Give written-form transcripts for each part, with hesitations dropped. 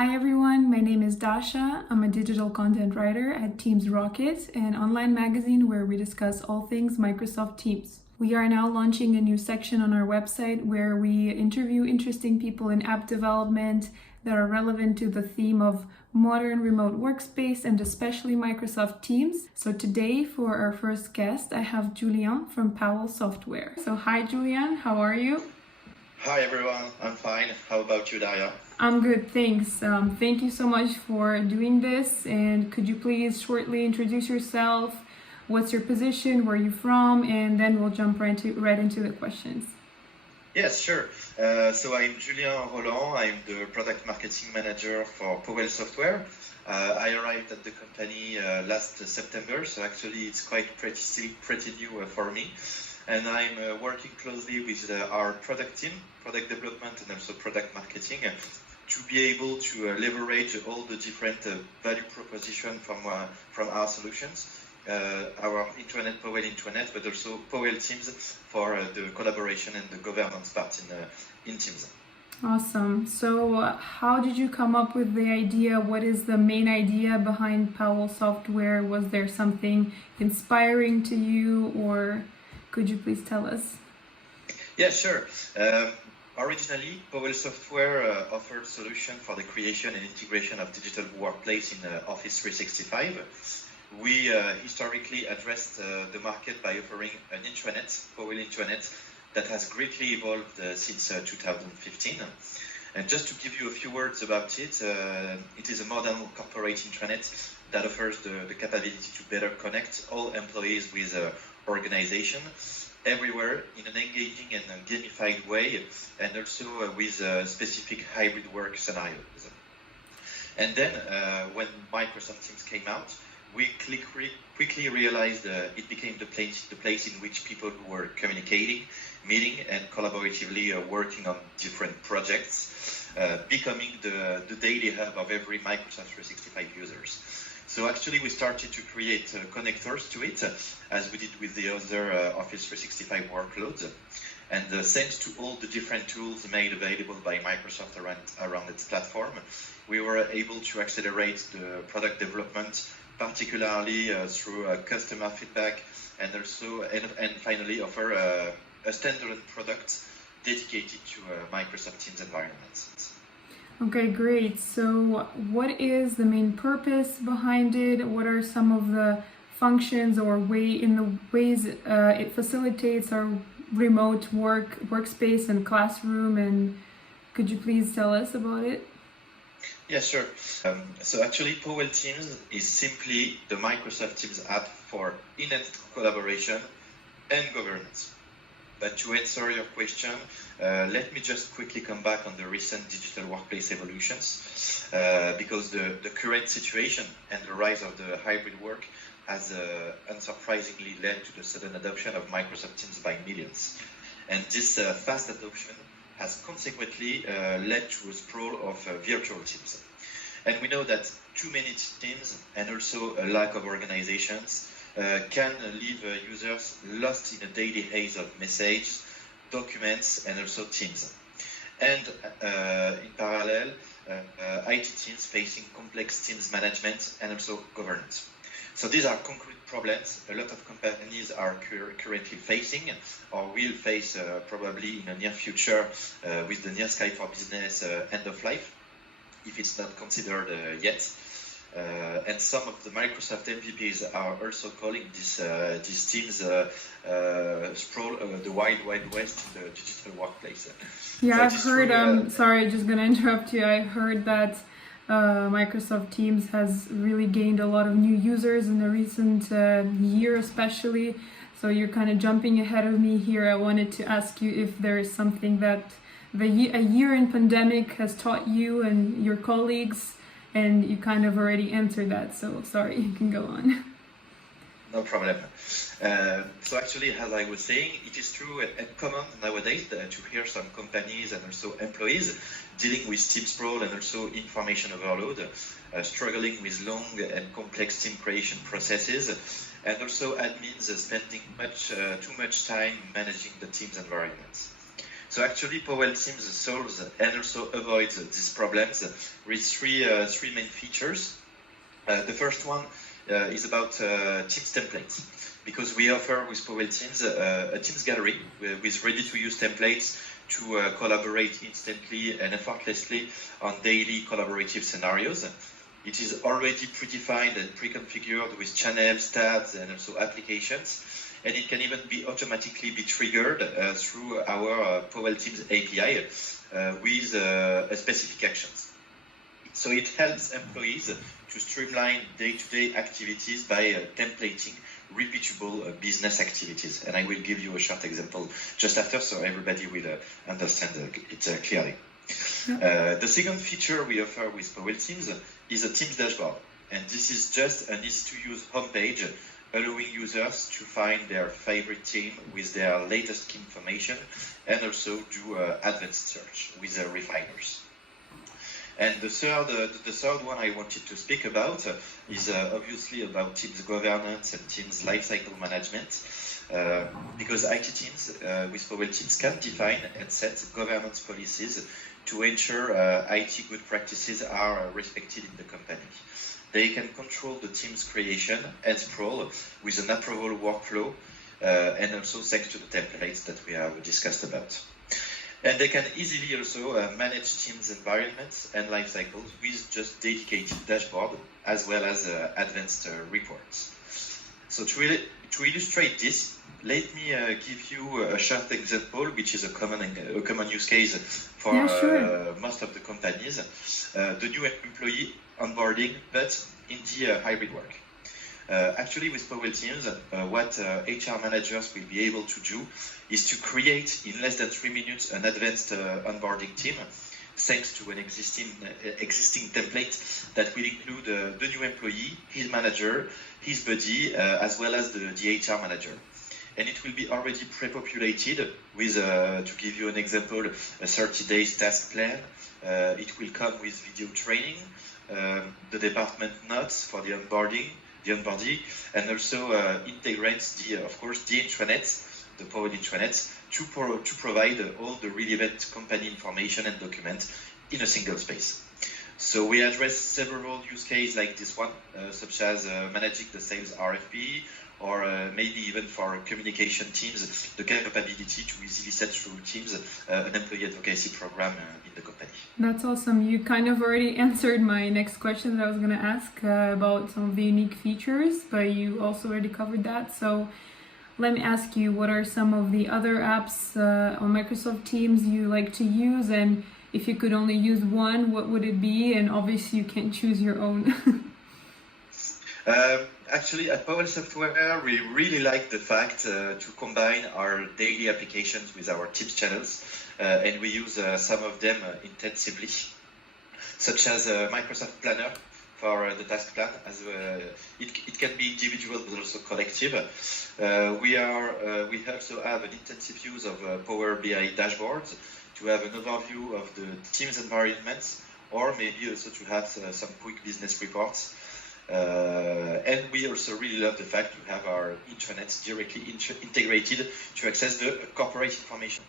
Hi everyone, my name is Dasha. I'm a digital content writer at Teams Rocket, an online magazine where we discuss all things Microsoft Teams. We are now launching a new section on our website where we interview interesting people in app development that are relevant to the theme of modern remote workspace and especially Microsoft Teams. So today for our first guest, I have Julien from Powell Software. So hi Julien, how are you? Hi everyone, I'm fine. How about you, Daria? I'm good, thanks. Thank you so much for doing this. And could you please shortly introduce yourself? What's your position? Where are you from? And then we'll jump right into the questions. Yes, sure. So I'm Julien Roland. I'm the product marketing manager for Powell Software. I arrived at the company last September, so actually it's still pretty new for me. And I'm working closely with our product team, product development, and also product marketing to be able to leverage all the different value proposition from our solutions, our intranet, Powell Intranet, but also Powell Teams for the collaboration and the governance part in Teams. Awesome. So how did you come up with the idea? What is the main idea behind Powell Software? Was there something inspiring to you, or could you please tell us? Yeah, sure. Originally, Powell Software offered solution for the creation and integration of digital workplace in Office 365. We historically addressed the market by offering an intranet, Powell Intranet, that has greatly evolved since 2015. And just to give you a few words about it, it is a modern corporate intranet that offers the capability to better connect all employees with organization everywhere in an engaging and gamified way, and also with specific hybrid work scenarios. And then when Microsoft Teams came out, we quickly realized it became the place in which people who were communicating, meeting, and collaboratively working on different projects, becoming the daily hub of every Microsoft 365 users. So actually we started to create connectors to it, as we did with the other Office 365 workloads. And thanks to all the different tools made available by Microsoft around its platform, we were able to accelerate the product development, particularly through customer feedback, and also and finally offer a standalone product dedicated to Microsoft Teams environments. Okay, great. So what is the main purpose behind it? What are some of the functions or ways it facilitates our remote workspace and classroom? And could you please tell us about it? Yeah, sure. So actually, Powell Teams is simply the Microsoft Teams app for enhanced collaboration and governance. But to answer your question, let me just quickly come back on the recent digital workplace evolutions, because the current situation and the rise of the hybrid work has unsurprisingly led to the sudden adoption of Microsoft Teams by millions. And this fast adoption has consequently led to a sprawl of virtual teams. And we know that too many teams and also a lack of organizations can leave users lost in a daily haze of messages, documents, and also teams. And in parallel, IT teams facing complex teams management and also governance. So these are concrete problems a lot of companies are currently facing or will face probably in the near future with the Near Sky for Business end of life, if it's not considered yet. And some of the Microsoft MVPs are also calling these teams sprawl the wild west in the digital workplace. Yeah, so I've heard, sorry, just gonna interrupt you. I heard that Microsoft Teams has really gained a lot of new users in the recent year especially. So you're kind of jumping ahead of me here. I wanted to ask you if there is something that a year in pandemic has taught you and your colleagues, and you kind of already answered that, so sorry, you can go on. No problem. So actually, as I was saying, it is true and common nowadays to hear some companies and also employees dealing with team sprawl and also information overload, struggling with long and complex team creation processes, and also admins spending too much time managing the team's environments. So actually, Powell Teams solves and also avoids these problems with three main features. The first one is about Teams templates, because we offer with Powell Teams a Teams gallery with ready-to-use templates to collaborate instantly and effortlessly on daily collaborative scenarios. It is already predefined and pre-configured with channels, tabs, and also applications, and it can even be automatically be triggered through our Powell Teams API with specific actions. So it helps employees to streamline day-to-day activities by templating repeatable business activities. And I will give you a short example just after, so everybody will understand it clearly. The second feature we offer with Powell Teams is a Teams dashboard. And this is just an easy-to-use homepage allowing users to find their favorite team with their latest information and also do advanced search with refiners. And the third one I wanted to speak about is obviously about Teams governance and Teams lifecycle management, because IT teams with Powell Teams can define and set governance policies to ensure IT good practices are respected in the company. They can control the team's creation and sprawl with an approval workflow, and also thanks to the templates that we have discussed about. And they can easily also manage Teams environments and life cycles with just dedicated dashboard as well as advanced reports. So to illustrate this, let me give you a short example, which is a common use case for most of the companies. The new employee onboarding, but in the hybrid work. Actually, with Powell Teams, what HR managers will be able to do is to create in less than 3 minutes an advanced onboarding team, thanks to an existing template that will include the new employee, his manager, his buddy, as well as the HR manager. And it will be already pre-populated with, to give you an example, a 30 days task plan. It will come with video training, the department notes for the onboarding, and also integrates the intranet, the Powell intranet, to provide all the relevant company information and documents in a single space. So we address several use cases like this one, such as managing the sales RFP, or maybe even for communication teams, the capability to easily set through Teams an employee advocacy program in the company. That's awesome. You kind of already answered my next question that I was going to ask about some of the unique features, but you also already covered that. So let me ask you, what are some of the other apps on Microsoft Teams you like to use? And if you could only use one, what would it be? And obviously you can't choose your own. Actually, at Powell Software, we really like the fact to combine our daily applications with our Teams channels, and we use some of them intensively, such as Microsoft Planner for the task plan. As it can be individual but also collective. We also have an intensive use of Power BI dashboards to have an overview of the Teams environments, or maybe also to have some quick business reports. And we also really love the fact to have our intranets directly integrated to access the corporate information.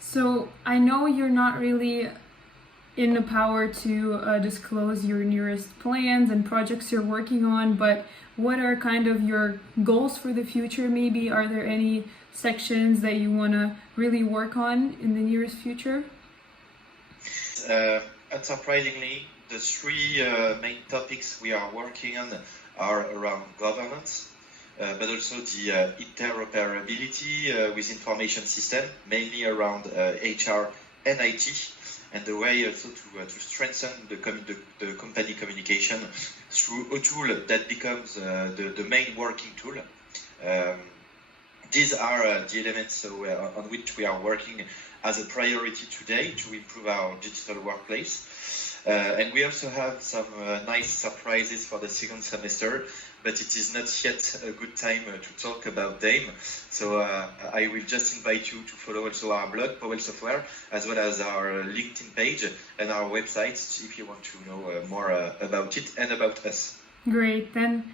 So I know you're not really in the power to disclose your newest plans and projects you're working on, but what are kind of your goals for the future? Maybe are there any sections that you want to really work on in the nearest future? Unsurprisingly, the three main topics we are working on are around governance, but also the interoperability with information system, mainly around HR and IT, and the way also to strengthen the company communication through a tool that becomes the main working tool. These are the elements on which we are working as a priority today to improve our digital workplace. And we also have some nice surprises for the second semester, but it is not yet a good time to talk about them. So I will just invite you to follow also our blog, Powell Software, as well as our LinkedIn page and our website if you want to know more about it and about us. Great. Then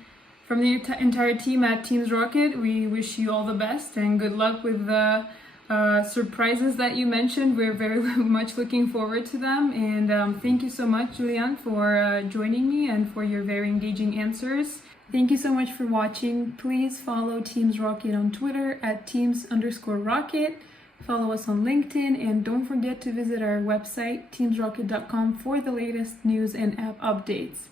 from the entire team at Teams Rocket, we wish you all the best and good luck with surprises that you mentioned. We're very much looking forward to them. And thank you so much, Julien, for joining me and for your very engaging answers. Thank you so much for watching. Please follow Teams Rocket on Twitter at teams_rocket. Follow us on LinkedIn, and don't forget to visit our website, teamsrocket.com, for the latest news and app updates.